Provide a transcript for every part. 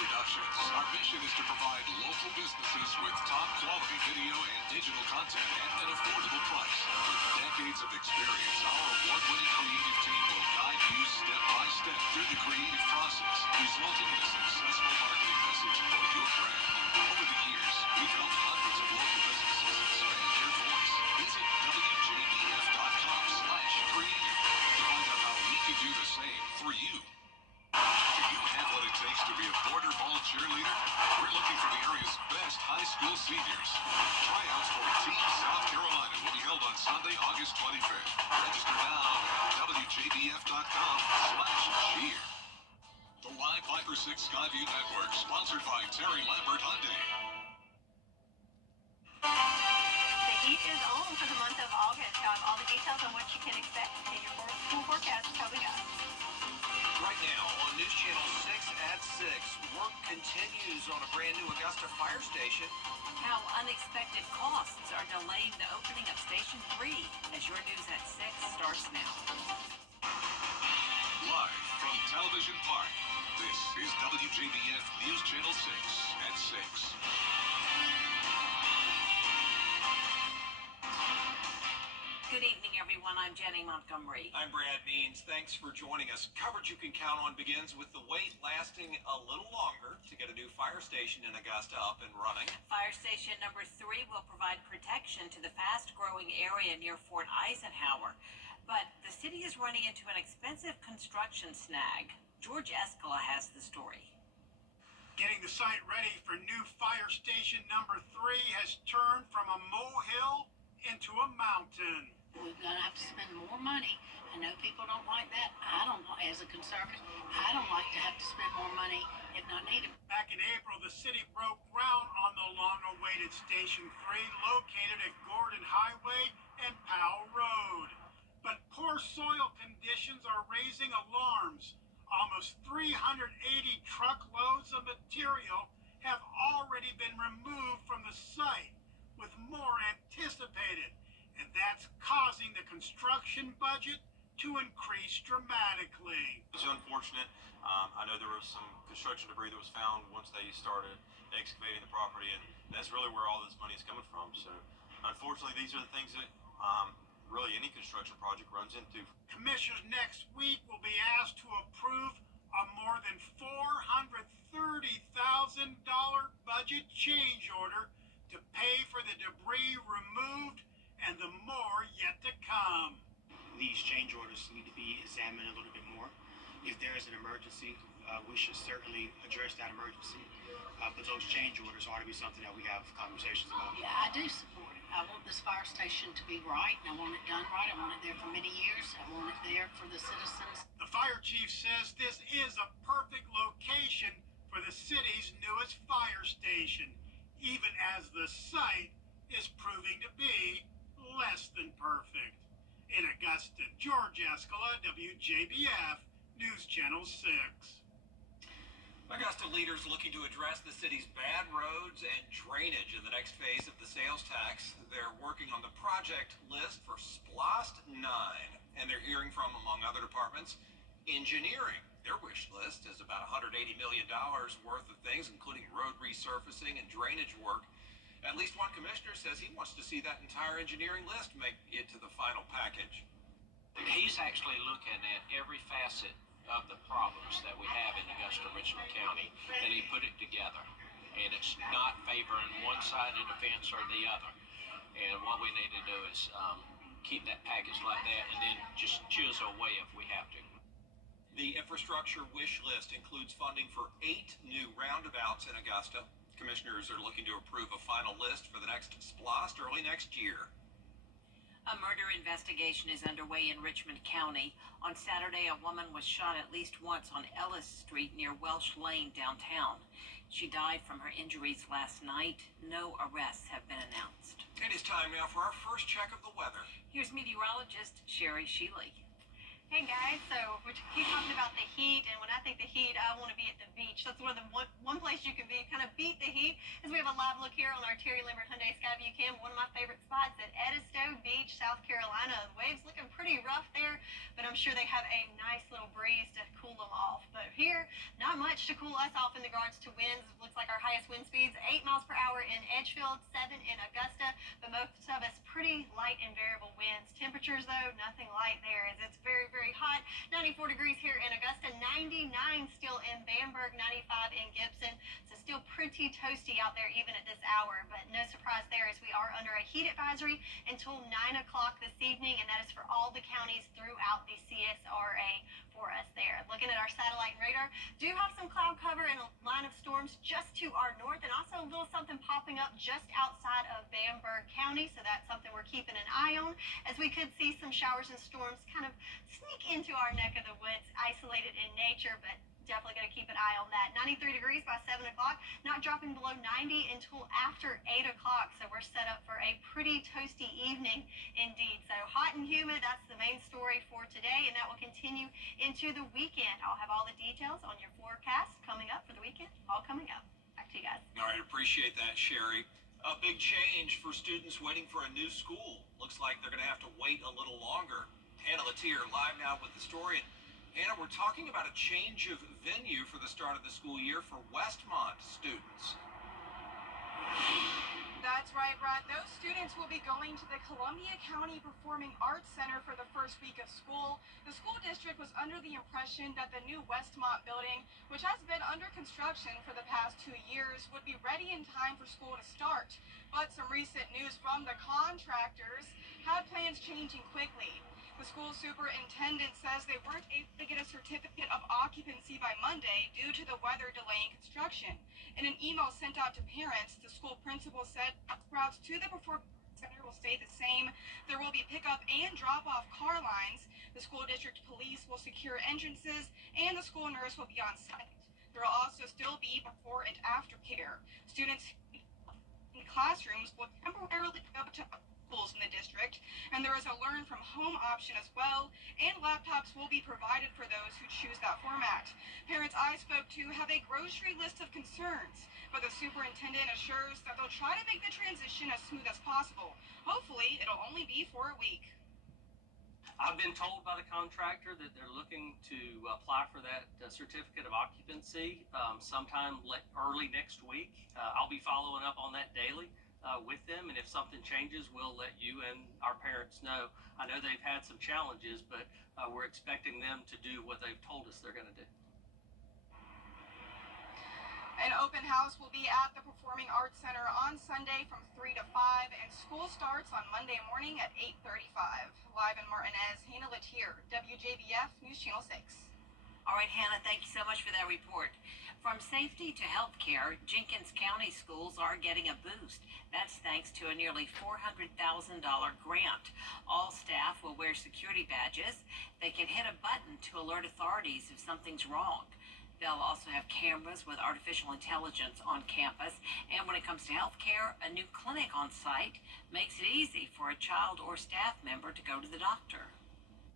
Productions. Our mission is to provide local businesses with top quality video and digital content at an affordable price. With decades of experience, our award-winning creative team will guide you step by step through the creative process, resulting in a successful marketing message for your brand. Over the years, we've helped hundreds of local businesses expand their voice. Visit WJBF.com/creative to find out how we can do the same for you. Do you have what it takes to be a border ball cheerleader? We're looking for the area's best high school seniors. Tryouts for Team South Carolina will be held on Sunday, August 25th. Register now at WJBF.com/cheer. The Live Viper 6 Skyview Network, sponsored by Terry Lambert Hyundai. The heat is on for the month of August. All the details on what you can expect in your school forecast coming up. Right now on News Channel 6 at 6, work continues on a brand new Augusta fire station. How unexpected costs are delaying the opening of Station 3 as your News at 6 starts now. Live from Television Park, this is WJBF News Channel 6 at 6. Good evening, everyone. I'm Jenny Montgomery. I'm Brad Means. Thanks for joining us. Coverage you can count on begins with the wait lasting a little longer to get a new fire station in Augusta up and running. Fire station number 3 will provide protection to the fast-growing area near Fort Eisenhower. But the city is running into an expensive construction snag. George Escala has the story. Getting the site ready for new fire station number 3 has turned from a molehill into a mountain. We're going to have to spend more money. I know people don't like that. I don't, as a conservative, I don't like to have to spend more money if not needed. Back in April, the city broke ground on the long-awaited Station 3 located at Gordon Highway and Powell Road. But poor soil conditions are raising alarms. Almost 380 truckloads of material have already been removed from the site, with more anticipated. And that's causing the construction budget to increase dramatically. It's unfortunate. I know there was some construction debris that was found once they started excavating the property, and that's really where all this money is coming from. So, unfortunately, these are the things that really any construction project runs into. Commissioners next week will be asked to approve a more than $430,000 budget change order to pay for the debris removed and the more yet to come. These change orders need to be examined a little bit more. If there is an emergency, we should certainly address that emergency. But those change orders ought to be something that we have conversations about. Yeah, I do support it. I want this fire station to be right, and I want it done right. I want it there for many years. I want it there for the citizens. The fire chief says this is a perfect location for the city's newest fire station, even as the site is proving to be less than perfect. In Augusta, George Escala, WJBF, News Channel 6. Augusta leaders looking to address the city's bad roads and drainage in the next phase of the sales tax. They're working on the project list for SPLOST 9, and they're hearing from, among other departments, engineering. Their wish list is about $180 million worth of things, including road resurfacing and drainage work. At least one commissioner says he wants to see that entire engineering list make it to the final package. He's actually looking at every facet of the problems that we have in Augusta, Richland County, and he put it together. And it's not favoring one side of the fence or the other. And what we need to do is keep that package like that and then just chisel away if we have to. The infrastructure wish list includes funding for 8 new roundabouts in Augusta. Commissioners are looking to approve a final list for the next SPLOST early next year. A murder investigation is underway in Richmond County. On Saturday, a woman was shot at least once on Ellis Street near Welsh Lane downtown. She died from her injuries last night. No arrests have been announced. It is time now for our first check of the weather. Here's meteorologist Sherry Shealy. Hey guys, so we keep talking about the heat, and when I think the heat, I want to be at the beach. That's one place you can be, kind of beat the heat. As we have a live look here on our Terry Lambert Hyundai Skyview Cam, one of my favorite spots at Edisto Beach, South Carolina. The waves looking pretty rough there, but I'm sure they have a nice little breeze to cool them off. But here, not much to cool us off in regards to winds. It looks like our highest wind speeds 8 miles per hour in Edgefield, 7 in Augusta, but most of us pretty light and variable winds. Temperatures though, nothing light there, as it's very, very hot. 94 degrees here in Augusta, 99 still in Bamberg, 95 in Gibson. So still pretty toasty out there even at this hour, but no surprise there as we are under a heat advisory until 9 o'clock this evening, and that is for all the counties throughout the CSRA for us there. Looking at our satellite and radar, do have some cloud cover and a line of storms just to our north, and also a little something popping up just outside of Bamberg County, so that's something we're keeping an eye on, as we could see some showers and storms kind of sneak into our neck of the woods, isolated in nature, but definitely going to keep an eye on that. 93 degrees by 7 o'clock, not dropping below 90 until after 8 o'clock, so we're set up for a pretty toasty evening indeed. So hot and humid, that's the main story for today, and that will continue into the weekend. I'll have all the details on your forecast coming up for the weekend, all coming up. Back to you guys. All right, appreciate that, Sherry. A big change for students waiting for a new school. Looks like they're going to have to wait a little longer. Hannah Latier live now with the story. And Hannah, we're talking about a change of venue for the start of the school year for Westmont students. That's right, Brad. Those students will be going to the Columbia County Performing Arts Center for the first week of school. The school district was under the impression that the new Westmont building, which has been under construction for the past 2 years, would be ready in time for school to start. But some recent news from the contractors had plans changing quickly. The school superintendent says they weren't able to get a certificate of occupancy by Monday due to the weather delaying construction. In an email sent out to parents, the school principal said routes to the performance center will stay the same. There will be pickup and drop-off car lines. The school district police will secure entrances, and the school nurse will be on site. There will also still be before and after care. Students in classrooms will temporarily go to schools in the district, and there is a learn from home option as well, and laptops will be provided for those who choose that format. Parents I spoke to have a grocery list of concerns, but the superintendent assures that they'll try to make the transition as smooth as possible. Hopefully, it'll only be for a week. I've been told by the contractor that they're looking to apply for that certificate of occupancy sometime early next week. I'll be following up on that daily with them, and if something changes, we'll let you and our parents know. I know they've had some challenges, but we're expecting them to do what they've told us they're going to do. An open house will be at the Performing Arts Center on Sunday from 3 to 5, and school starts on Monday morning at 8:35. Live in Martinez, Hannah Latier, WJBF News Channel 6. All right, Hannah, thank you so much for that report. From safety to healthcare, Jenkins County schools are getting a boost. That's thanks to a nearly $400,000 grant. All staff will wear security badges. They can hit a button to alert authorities if something's wrong. They'll also have cameras with artificial intelligence on campus. And when it comes to healthcare, a new clinic on site makes it easy for a child or staff member to go to the doctor.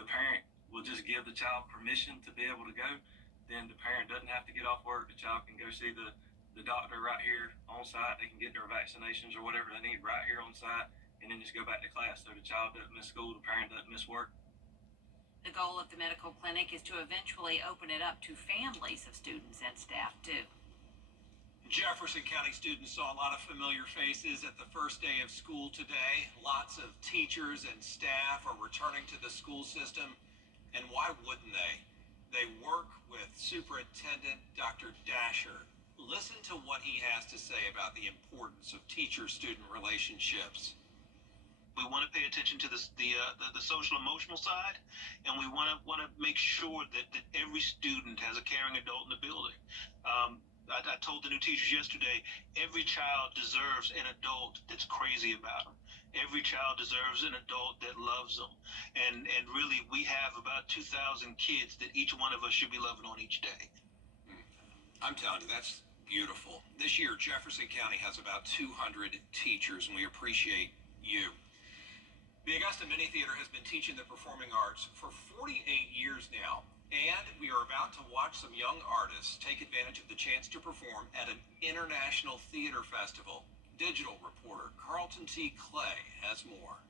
The parent will just give the child permission to be able to go. Then the parent doesn't have to get off work. The child can go see the doctor right here on site. They can get their vaccinations or whatever they need right here on site, and then just go back to class. So the child doesn't miss school, the parent doesn't miss work. The goal of the medical clinic is to eventually open it up to families of students and staff too. Jefferson County students saw a lot of familiar faces at the first day of school today. Lots of teachers and staff are returning to the school system, and why wouldn't they? They work with Superintendent Dr. Dasher. Listen to what he has to say about the importance of teacher-student relationships. We want to pay attention to the social emotional side, and we want to make sure that every student has a caring adult in the building. I told the new teachers yesterday, every child deserves an adult that's crazy about them. Every child deserves an adult that loves them. And really, we have about 2,000 kids that each one of us should be loving on each day. I'm telling you, that's beautiful. This year, Jefferson County has about 200 teachers, and we appreciate you. The Augusta Mini Theater has been teaching the performing arts for 48 years now, and we are about to watch some young artists take advantage of the chance to perform at an international theater festival. Digital reporter Carlton T. Clay has more.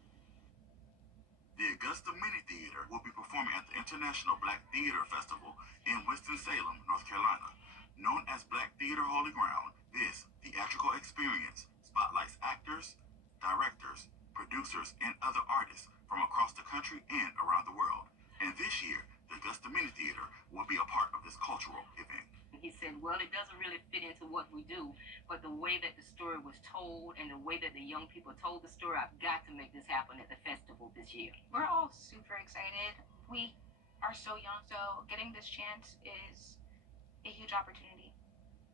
The Augusta Mini Theater will be performing at the International Black Theater Festival in Winston-Salem, North Carolina. Known as Black Theater Holy Ground, this theatrical experience spotlights actors, directors, producers, and other artists from across the country and around the world. And this year, the Augusta Mini Theater will be a part of this cultural event. He said, well, it doesn't really fit into what we do, but the way that the story was told and the way that the young people told the story, I've got to make this happen at the festival this year. We're all super excited. We are so young, so getting this chance is a huge opportunity.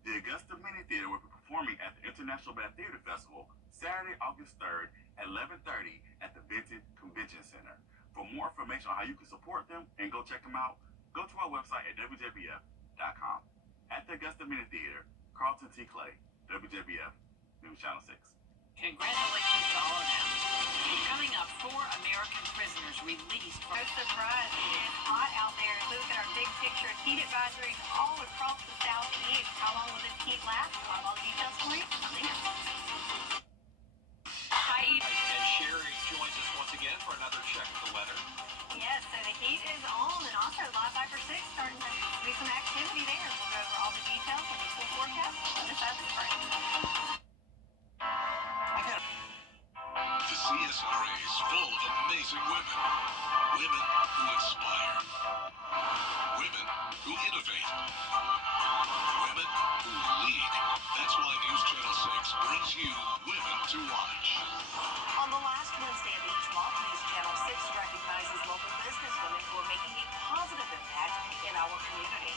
The Augusta Mini Theater will be performing at the International Black Theater Festival Saturday, August 3rd at 11:30 at the Vinton Convention Center. For more information on how you can support them and go check them out, go to our website at WJBF.com. At the Augusta Mini Theater, Carlton T. Clay, WJBF, News Channel 6. Congratulations to all of them. Coming up, 4 American prisoners released from... No surprise, it is hot out there. Look at our big picture of heat advisories all across the southeast. How long will this heat last? I'll have all the details for you coming up. Hi. And Sherry joins us once again for another check of the weather. Yes, so the heat is on, and also Live Viper 6 starting to be some activity there. We'll go over all the details of the full forecast on this side of the break. The CSRA is full of amazing women. Women who inspire. Women who innovate. Women who lead. That's why News Channel 6 brings you Women to Watch. On the last Wednesday of each month, News Channel 6 recognizes local businesswomen who are making a positive impact in our community.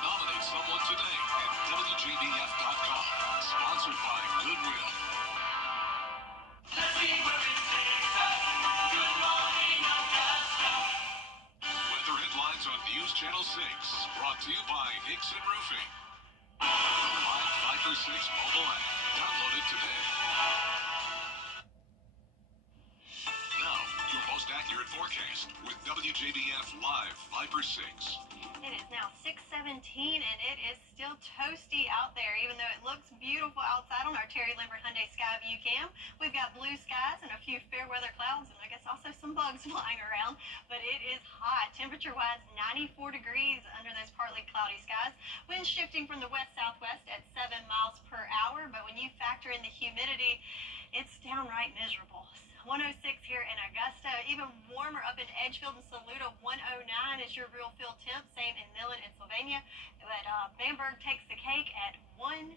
Nominate someone today at WJBF.com. Sponsored by Goodwill. Weather headlines on News Channel 6. Brought to you by Nixon Roofing. The Live Viper 6 mobile app. Download it today. Now, your most accurate forecast with WJBF Live Viper 6. It is now 6:17, and it is still toasty out there, even though it looks beautiful outside on our Terry Lambert Hyundai Sky View Cam. We've got blue skies and a few fair weather clouds, and I guess also some bugs flying around, but it is hot. Temperature-wise, 94 degrees under those partly cloudy skies. Wind shifting from the west-southwest at 7 miles per hour, but when you factor in the humidity, it's downright miserable. 106 here in Augusta, even warmer up in Edgefield and Saluda. 109 is your real feel temp, same in Millen and Sylvania. But Bamberg takes the cake at 110.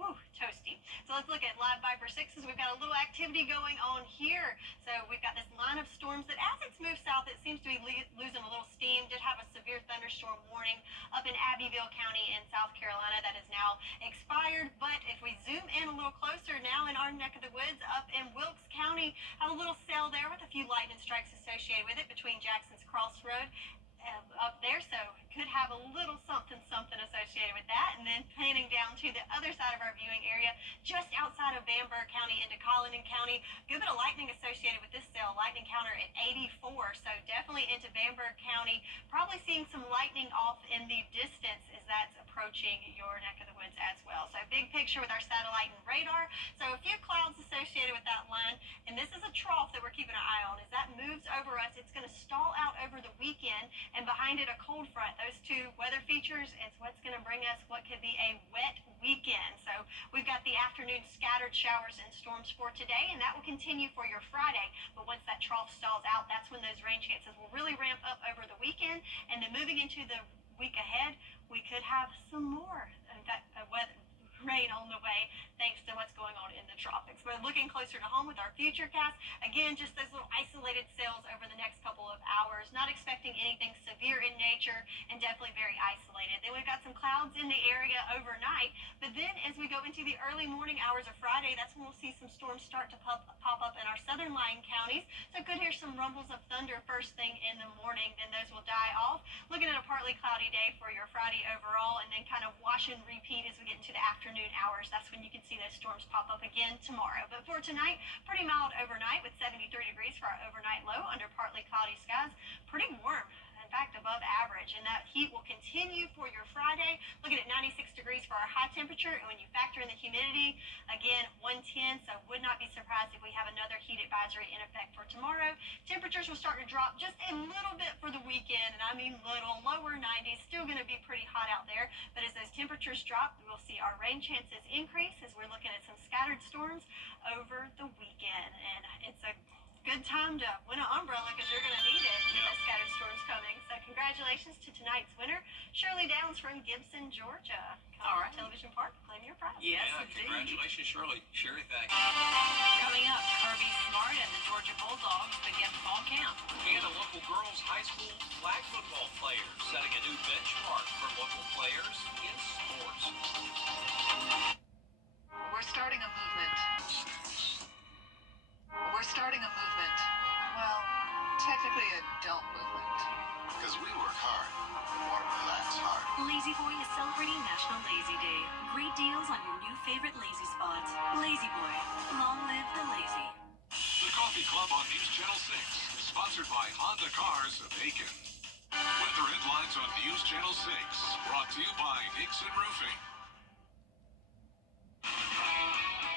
Whew, toasty. So let's look at Live Viper 6s. We've got a little activity going on here. So we've got this line of storms that as it's moved south, it seems to be losing a little steam. Did have a severe thunderstorm warning up in Abbeville County in South Carolina that is now expired. But if we zoom in a little closer now in our neck of the woods up in Wilkes County, have a little cell there with a few lightning strikes associated with it between Jackson's Crossroad up there, so could have a little something associated with that. And then panning down to the other side of our viewing area, just outside of Bamberg County into Colleton County, good bit of lightning associated with this cell, lightning counter at 84, so definitely into Bamberg County. Probably seeing some lightning off in the distance as that's approaching your neck of the woods as well. So big picture with our satellite and radar. So a few clouds associated with that line, and this is a trough that we're keeping an eye on. As that moves over us, it's going to stall out over the weekend, and behind it a cold front. Those two weather features is what's going to bring us what could be a wet weekend. So we've got the afternoon scattered showers and storms for today, and that will continue for your Friday. But once that trough stalls out, that's when those rain chances will really ramp up over the weekend. And then moving into the week ahead, we could have some more rain on the way thanks to what's going on in the tropics. We're looking closer to home with our future cast. Again, just those little isolated cells over the next couple of hours. Not expecting anything severe in nature and definitely very isolated. Then we've got some clouds in the area overnight, but then as we go into the early morning hours of Friday, that's when we'll see some storms start to pop up in our southern lying counties. So could hear some rumbles of thunder first thing in the morning. Then those will die off. looking at a partly cloudy day for your Friday overall, and then kind of wash and repeat as we get into the afternoon hours. That's when you can see those storms pop up again tomorrow. But for tonight, pretty mild overnight with 73 degrees for our overnight low under partly cloudy skies. Pretty warm. In fact, above average, and that heat will continue for your Friday. Looking at 96 degrees for our high temperature, and when you factor in the humidity, again 110, so would not be surprised if we have another heat advisory in effect for tomorrow. Temperatures will start to drop just a little bit for the weekend, and I mean little, lower 90s, still going to be pretty hot out there, but as those temperatures drop, we will see our rain chances increase as we're looking at some scattered storms over the weekend, and it's a good time to win an umbrella because you're going to need it with those scattered storms coming. So congratulations to tonight's winner, Shirley Downs from Gibson, Georgia. All right. Television Park, claim your prize. Yes, Yeah, indeed. congratulations, Shirley. Sherry, thanks. Coming up, Kirby Smart and the Georgia Bulldogs begin fall camp. And a local girls high school flag football player setting a new benchmark for local players in sports. We're starting a movement. We're starting a movement. Well, technically a don't movement. Because we work hard, we want to relax hard. Lazy Boy is celebrating National Lazy Day. Great deals on your new favorite lazy spots. Lazy Boy, long live the lazy. The Coffee Club on News Channel 6, sponsored by Honda Cars of Aiken. Weather headlines on News Channel 6, brought to you by Nixon Roofing.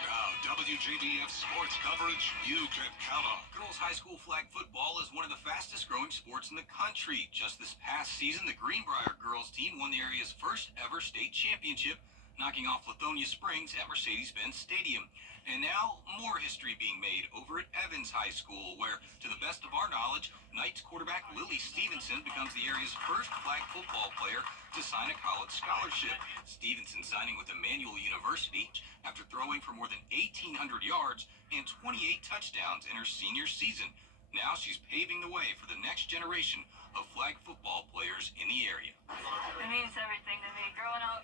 Now, WJBF sports coverage you can count on. Girls high school flag football is one of the fastest growing sports in the country. Just this past season, the Greenbrier girls team won the area's first ever state championship, knocking off Lithonia Springs at Mercedes-Benz Stadium. And now, more history being made over at Evans High School, where, to the best of our knowledge, Knights quarterback Lily Stevenson becomes the area's first flag football player to sign a college scholarship. Stevenson signing with Emmanuel University after throwing for more than 1,800 yards and 28 touchdowns in her senior season. Now she's paving the way for the next generation of flag football players in the area. It means everything to me. Growing up,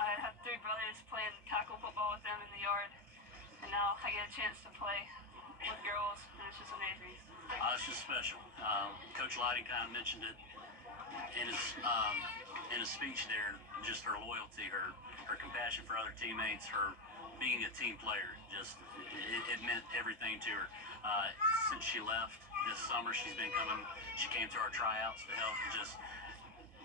I had 3 brothers playing tackle football with them in the yard, and now I get a chance to play with girls, and it's just amazing. It's just special. Coach Lighty kind of mentioned it in his speech there, just her loyalty, her compassion for other teammates, her being a team player. Just it meant everything to her. Since she left this summer, she came to our tryouts to help, and just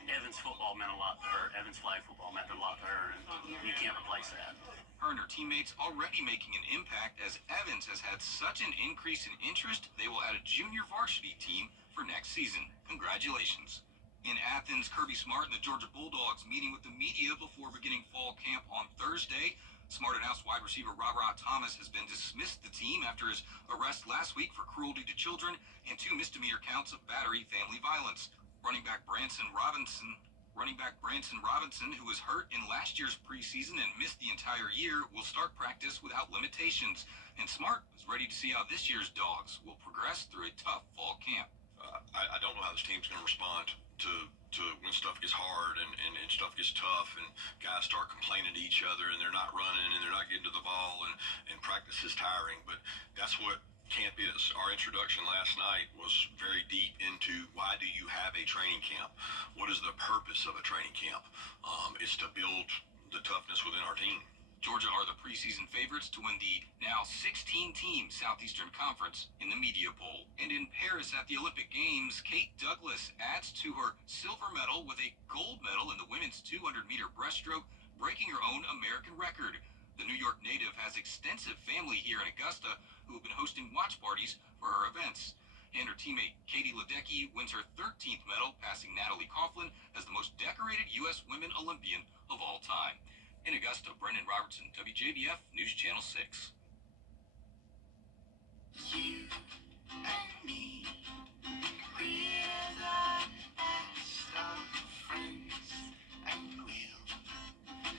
Evans football meant a lot to her. Evans flag football meant a lot to her, and you can't replace that. Her and her teammates already making an impact, as Evans has had such an increase in interest, they will add a junior varsity team for next season. Congratulations. In Athens, Kirby Smart and the Georgia Bulldogs meeting with the media before beginning fall camp on Thursday. Smart announced wide receiver Robert Thomas has been dismissed the team after his arrest last week for cruelty to children and 2 misdemeanor counts of battery family violence. Running back Branson Robinson, who was hurt in last year's preseason and missed the entire year, will start practice without limitations. And Smart is ready to see how this year's Dogs will progress through a tough fall camp. I don't know how this team's going to respond to when stuff gets hard and stuff gets tough and guys start complaining to each other and they're not running and they're not getting to the ball and practice is tiring. But that's what camp is. Our introduction last night was very deep into why do you have a training camp? What is the purpose of a training camp? It's to build the toughness within our team. Georgia are the preseason favorites to win the now 16-team Southeastern Conference in the Media Bowl. And in Paris at the Olympic Games, Kate Douglas adds to her silver medal with a gold medal in the women's 200-meter breaststroke, breaking her own American record. The New York native has extensive family here in Augusta who have been hosting watch parties for her events. And her teammate Katie Ledecky wins her 13th medal, passing Natalie Coughlin as the most decorated U.S. women Olympian of all time. In Augusta, Brendan Robertson, WJBF News Channel 6. You and me, we're the best of friends, and we'll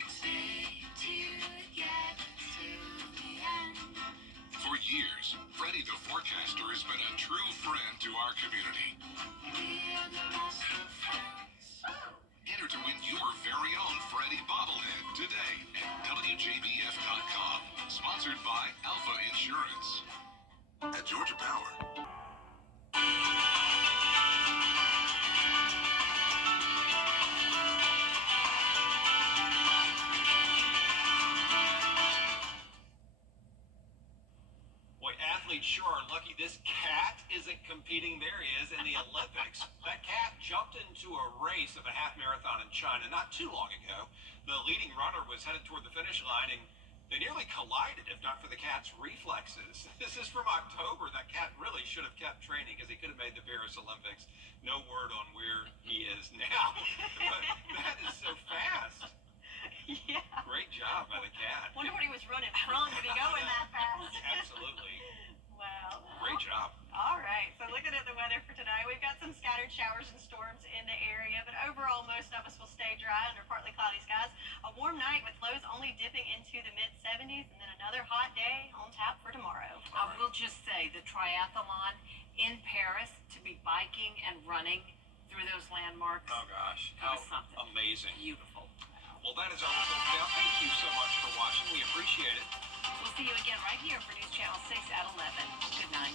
stay together till the end. For years, Freddie the Forecaster has been a true friend to our community. We're the best of friends. Enter to win your very own Freddie bobblehead today at WJBF.com. Sponsored by Alpha Insurance. At Georgia Power, eating there he is in the Olympics. That cat jumped into a race of a half marathon in China not too long ago. The leading runner was headed toward the finish line, and they nearly collided if not for the cat's reflexes. This is from October. That cat really should have kept training because he could have made the Paris Olympics. No word on where he is now. But that is so fast. Yeah. Great job by the cat. Wonder what he was running from to be going that fast. Absolutely. Wow. Great job. All right. So looking at the weather for tonight, we've got some scattered showers and storms in the area, but overall most of us will stay dry under partly cloudy skies. A warm night with lows only dipping into the mid-70s, and then another hot day on tap for tomorrow. I will just say the triathlon in Paris, to be biking and running through those landmarks. Oh gosh, That how was something amazing. beautiful. Well, that is our report now. Thank you so much for watching. We appreciate it. We'll see you again right here for News Channel 6 at 11. Good night.